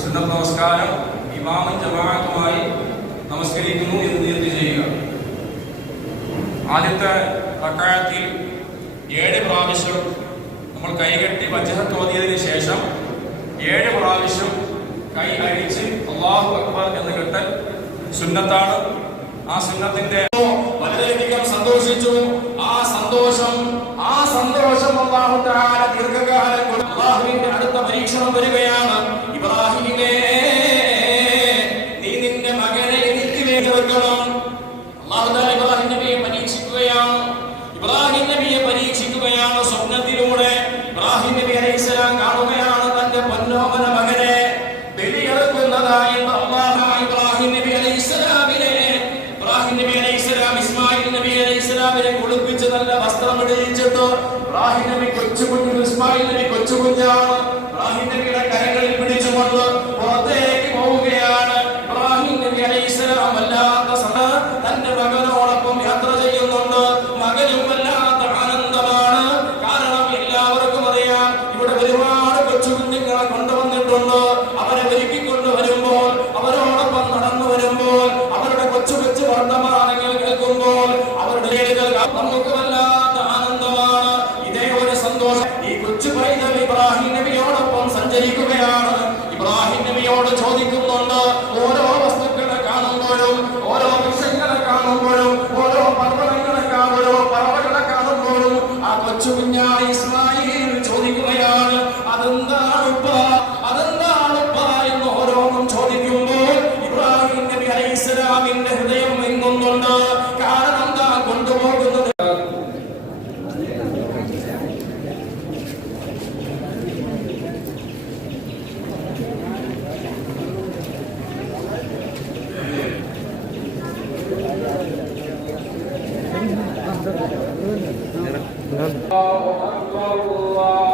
സുന്നത്ത് നമസ്കാരം. ഇമാമും ജമാഅത്തുമായി നമസ്കരിക്കുന്നു എന്ന് നിയതി ചെയ്യുക. ആദ്യത്തെ റക്കായത്തിൽ ഏഴ് പ്രാവശ്യം നമ്മൾ കൈകെട്ടി വജഹത്ത് ഓതിയതിനു ശേഷം ഏഴ് പ്രാവശ്യം കൈ അഴിച്ച് അള്ളാഹു അക്ബർ എന്ന് കെട്ടൽ സുന്നത്താണ്. ആ സുന്നത്തിന്റെ വളരെയധികം സന്തോഷിച്ചു. ആ സന്തോഷം ആ സന്തോഷം അള്ളാഹു ദീർഘകാലം അള്ളാഹുവിന്റെ അടുത്ത പരീക്ഷണം വരികയാണ്. അലൈഹിസ്സലാമിനെ കുളിപ്പിച്ച് നല്ല വസ്ത്രം ഇടയിച്ചിട്ട് നബി കൊച്ചു കുഞ്ഞു ഇസ്മായിൽ നബി കൊച്ചു കുഞ്ഞാണ് ഇബ്രാഹിം നബിയുടെ കരങ്ങളിൽ പിടിച്ചുകൊണ്ട് പുറത്തേക്ക് പോവുകയാണ്. ഇബ്രാഹിം നബി അലൈഹിസ്സലാം വല്ലാത്ത തന്റെ മകനോടൊപ്പം സഞ്ചരിക്കുകയാണ് ഇബ്രാഹിം നബിയോട് ചോദിക്കുന്നുണ്ട് ഓരോ വസ്തുക്കളെ കാണുമ്പോഴും ഓരോ വൃക്ഷങ്ങളെ കാണുമ്പോഴും ഓരോ പർവതങ്ങളെ കാണുമ്പോഴും പറവകളെ കാണുമ്പോഴും ആ കൊച്ചു ഇസ്മായിൽ الله